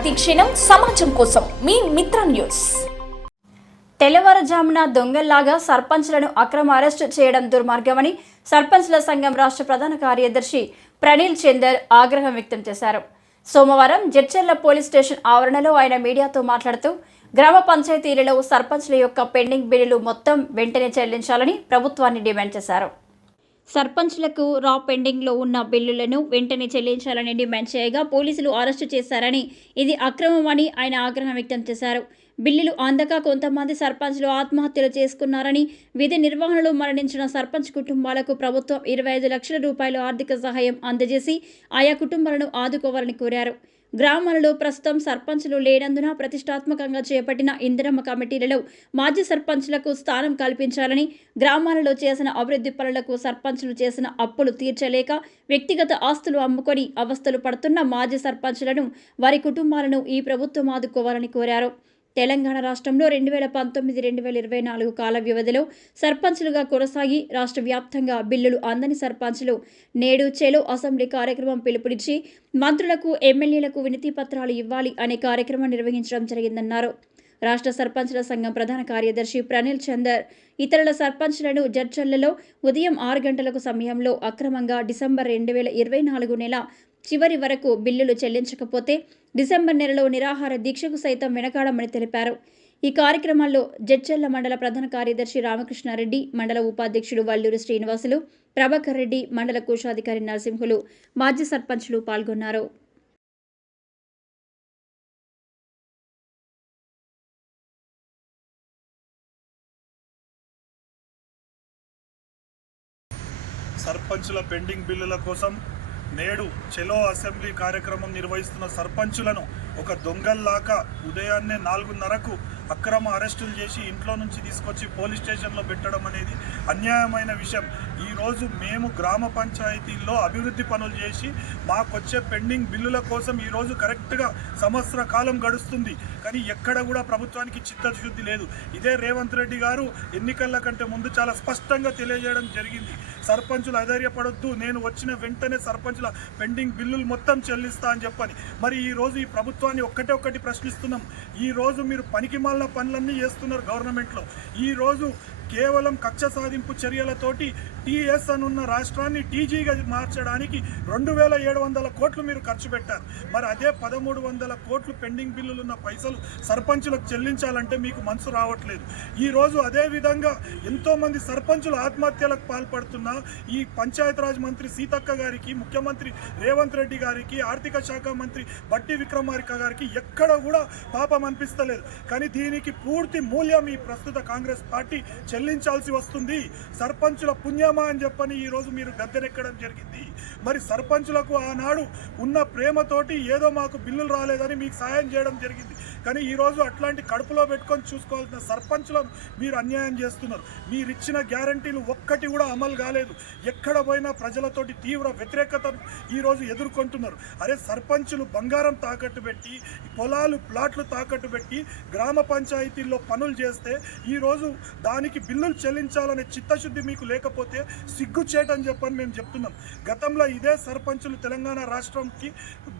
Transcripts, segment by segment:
ప్రతిక్షణం సమాజం కోసం మీ మిత్ర న్యూస్. తెల్లవారుజామున దొంగల్లాగా సర్పంచ్లను అక్రమ అరెస్టు చేయడం దుర్మార్గమని సర్పంచ్ల సంఘం రాష్ట్ర ప్రధాన కార్యదర్శి ప్రణీల్ చందర్ ఆగ్రహం వ్యక్తం చేశారు. సోమవారం జడ్చెర్ల పోలీస్ స్టేషన్ ఆవరణలో ఆయన మీడియాతో మాట్లాడుతూ గ్రామ పంచాయతీలలో సర్పంచ్ల యొక్క పెండింగ్ బిల్లులు మొత్తం వెంటనే చెల్లించాలని ప్రభుత్వాన్ని డిమాండ్ చేశారు. సర్పంచ్లకు రా పెండింగ్లో ఉన్న బిల్లులను వెంటనే చెల్లించాలని డిమాండ్ చేయగా పోలీసులు అరెస్టు చేశారని ఇది అక్రమమని ఆయన ఆగ్రహం వ్యక్తం చేశారు. బిల్లులు అందక కొంతమంది సర్పంచ్లు ఆత్మహత్యలు చేసుకున్నారని విధి నిర్వహణలో మరణించిన సర్పంచ్ కుటుంబాలకు ప్రభుత్వం ఇరవై ఐదు లక్షల రూపాయల ఆర్థిక సహాయం అందజేసి ఆయా కుటుంబాలను ఆదుకోవాలని కోరారు. గ్రామాలలో ప్రస్తుతం సర్పంచ్లు లేనందున ప్రతిష్టాత్మకంగా చేపట్టిన ఇందిరమ్మ కమిటీలలో మాజీ సర్పంచ్లకు స్థానం కల్పించాలని గ్రామాలలో చేసిన అభివృద్ధి పనులకు సర్పంచ్లు చేసిన అప్పులు తీర్చలేక వ్యక్తిగత ఆస్తులు అమ్ముకొని అవస్థలు పడుతున్న మాజీ సర్పంచ్లను వారి కుటుంబాలను ఈ ప్రభుత్వం ఆదుకోవాలని కోరారు. తెలంగాణ రాష్ట్రంలో రెండు వేల పంతొమ్మిది రెండు వేల ఇరవై నాలుగు కాల వ్యవధిలో సర్పంచ్లుగా కొనసాగి రాష్ట్ర వ్యాప్తంగా బిల్లులు అందని సర్పంచులు నేడు చెలో అసెంబ్లీ కార్యక్రమం పిలుపునిచ్చి మంత్రులకు ఎమ్మెల్యేలకు వినతి పత్రాలు ఇవ్వాలి అనే కార్యక్రమం నిర్వహించడం జరిగిందన్నారు. రాష్ట్ర సర్పంచ్ల సంఘం ప్రధాన కార్యదర్శి ప్రణీల్ చందర్ ఇతరుల సర్పంచ్లను జడ్చర్లలో ఉదయం ఆరు గంటలకు సమయంలో అక్రమంగా డిసెంబర్ రెండు వేల ఇరవై నాలుగు నెల చివరి వరకు బిల్లులు చెల్లించకపోతే డిసెంబర్ నెలలో నిరాహార దీక్షకు సైతం వెనకాడమని తెలిపారు. ఈ కార్యక్రమాల్లో జడ్చెల్ల మండల ప్రధాన కార్యదర్శి రామకృష్ణారెడ్డి మండల ఉపాధ్యక్షుడు వల్లూరి శ్రీనివాసులు ప్రభాకర్ రెడ్డి మండల కోశాధికారి నరసింహులు మాజీ సర్పంచ్లు పాల్గొన్నారు. సర్పంచుల పెండింగ్ బిల్లుల కోసం నేడు చెలో అసెంబ్లీ కార్యక్రమం నిర్వహిస్తున్న సర్పంచులను ఒక దొంగల్లాగా ఉదయాన్నే నాలుగున్నరకు అక్రమ అరెస్టులు చేసి ఇంట్లో నుంచి తీసుకొచ్చి పోలీస్ స్టేషన్లో పెట్టడం అనేది అన్యాయమైన విషయం. ఈరోజు మేము గ్రామ పంచాయతీల్లో అభివృద్ధి పనులు చేసి మాకొచ్చే పెండింగ్ బిల్లుల కోసం ఈరోజు కరెక్ట్గా సంవత్సర కాలం గడుస్తుంది. కానీ ఎక్కడ కూడా ప్రభుత్వానికి చిత్తశుద్ధి లేదు. ఇదే రేవంత్ రెడ్డి గారు ఎన్నికల కంటే ముందు చాలా స్పష్టంగా తెలియజేయడం జరిగింది. సర్పంచులు అధైర్యపడొద్దు నేను వచ్చిన వెంటనే సర్పంచుల పెండింగ్ బిల్లులు మొత్తం చెల్లిస్తా అని చెప్పని. మరి ఈరోజు ఈ ప్రభుత్వం ప్రభుత్వాన్ని ఒక్కటే ఒక్కటి ప్రశ్నిస్తున్నాం. ఈ రోజు మీరు పనికిమాలిన పనులన్నీ చేస్తున్నారు గవర్నమెంట్లో. ఈరోజు కేవలం కక్ష సాధింపు చర్యలతోటి టీఎస్ అనున్న రాష్ట్రాన్ని టీజీగా మార్చడానికి రెండు వేల ఏడు వందల కోట్లు మీరు ఖర్చు పెట్టారు. మరి అదే పదమూడు వందల కోట్లు పెండింగ్ బిల్లులు ఉన్న పైసలు సర్పంచులకు చెల్లించాలంటే మీకు మనసు రావట్లేదు. ఈ రోజు ఎంతోమంది సర్పంచులు ఆత్మహత్యలకు పాల్పడుతున్న ఈ పంచాయతీరాజ్ మంత్రి సీతక్క గారికి ముఖ్యమంత్రి రేవంత్ రెడ్డి గారికి ఆర్థిక శాఖ మంత్రి బట్టి విక్రమార్క గారికి ఎక్కడ కూడా పాపం అనిపిస్తలేదు. కానీ దీనికి పూర్తి మూల్యం ఈ ప్రస్తుత కాంగ్రెస్ పార్టీ చెల్లించాల్సి వస్తుంది. సర్పంచుల పుణ్యమా అని చెప్పని ఈరోజు మీరు గద్దెనెక్కడం జరిగింది. మరి సర్పంచులకు ఆనాడు ఉన్న ప్రేమతోటి ఏదో మాకు బిల్లులు రాలేదని మీకు సాయం చేయడం జరిగింది. కానీ ఈరోజు అట్లాంటి కడుపులో పెట్టుకొని చూసుకోవాల్సిన సర్పంచులను మీరు అన్యాయం చేస్తున్నారు. మీరు ఇచ్చిన గ్యారంటీలు ఒక్కటి కూడా అమలు కాలేదు. ఎక్కడ పోయినా ప్రజలతోటి తీవ్ర వ్యతిరేకతను ఈరోజు ఎదుర్కొంటున్నారు. అరే సర్పంచులు బంగారం తాకట్టు పెట్టి పొలాలు ప్లాట్లు తాకట్టు పెట్టి గ్రామ పంచాయతీల్లో పనులు చేస్తే ఈరోజు దానికి బిల్లులు చెల్లించాలనే చిత్తశుద్ధి మీకు లేకపోతే సిగ్గు చేయటని చెప్పని మేము చెప్తున్నాం. గతంలో ఇదే సర్పంచులు తెలంగాణ రాష్ట్రంకి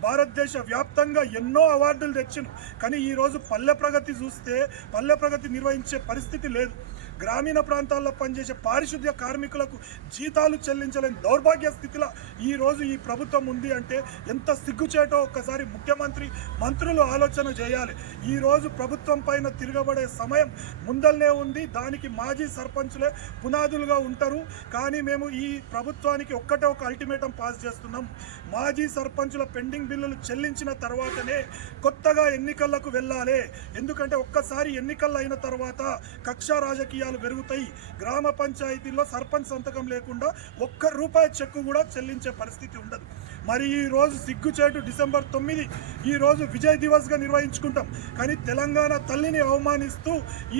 భారతదేశ వ్యాప్తంగా ఎన్నో అవార్డులు తెచ్చిండ్రు కానీ ఈరోజు పల్లె ప్రగతి చూస్తే పల్లె ప్రగతి నిర్వహించే పరిస్థితి లేదు. గ్రామీణ ప్రాంతాల్లో పనిచేసే పారిశుద్ధ్య కార్మికులకు జీతాలు చెల్లించలేని దౌర్భాగ్య స్థితిలో ఈ రోజు ఈ ప్రభుత్వం ఉంది అంటే ఎంత సిగ్గుచేటో ఒక్కసారి ముఖ్యమంత్రి మంత్రులు ఆలోచన చేయాలి. ఈరోజు ప్రభుత్వం పైన తిరగబడే సమయం ముందల్నే ఉంది. దానికి మాజీ సర్పంచులే పునాదులుగా ఉంటారు. కానీ మేము ఈ ప్రభుత్వానికి ఒక్కటే ఒక అల్టిమేటం పాస్ చేస్తున్నాం. మాజీ సర్పంచుల పెండింగ్ బిల్లులు చెల్లించిన తర్వాతనే కొత్తగా ఎన్నికలకు వెళ్ళాలి. ఎందుకంటే ఒక్కసారి ఎన్నికలు అయిన తర్వాత కక్ష రాజకీయాలు పెరుగుతాయి. గ్రామ పంచాయతీల్లో సర్పంచ్ సంతకం లేకుండా ఒక్క రూపాయి చెక్కు కూడా చెల్లించే పరిస్థితి ఉండదు. మరి ఈ రోజు సిగ్గుచేటు డిసెంబర్ తొమ్మిది ఈ రోజు విజయ్ దివస్గా నిర్వహించుకుంటాం. కానీ తెలంగాణ తల్లిని అవమానిస్తూ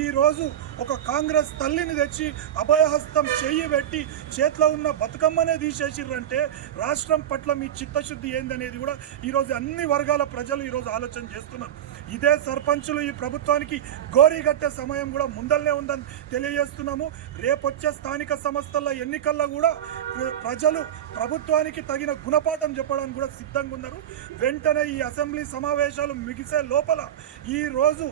ఈ రోజు ఒక కాంగ్రెస్ తల్లిని తెచ్చి అభయహస్తం చెయ్యి పెట్టి చేతిలో ఉన్న బతుకమ్మనే తీసేసిర్రంటే రాష్ట్రం పట్ల మీ చిత్తశుద్ధి ఏందనేది కూడా ఈరోజు అన్ని వర్గాల ప్రజలు ఈరోజు ఆలోచన చేస్తున్నారు. ఇదే సర్పంచులు ఈ ప్రభుత్వానికి గోరీగట్టే సమయం కూడా ముందల్లే ఉందని తెలియజేస్తున్నాము. రేపొచ్చే స్థానిక సంస్థల ఎన్నికల్లో కూడా ప్రజలు ప్రభుత్వానికి తగిన గుణపాఠం చెప్పడానికి కూడా సిద్ధంగా ఉన్నారు. వెంటనే ఈ అసెంబ్లీ సమావేశాలు ముగిసే లోపల ఈరోజు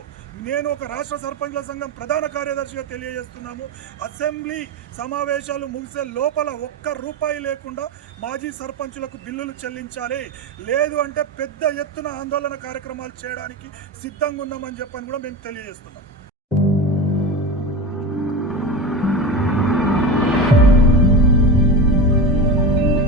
నేను ఒక రాష్ట్ర సర్పంచ్ల సంఘం ప్రధాన కార్యదర్శిగా తెలియజేస్తున్నాము. అసెంబ్లీ సమావేశాలు ముగిసే లోపల ఒక్క రూపాయి లేకుండా మాజీ సర్పంచులకు బిల్లులు చెల్లించాలి. లేదు అంటే పెద్ద ఎత్తున ఆందోళన కార్యక్రమాలు చేయడానికి సిద్ధంగా ఉన్నామని చెప్పని కూడా మేము తెలియజేస్తున్నాం.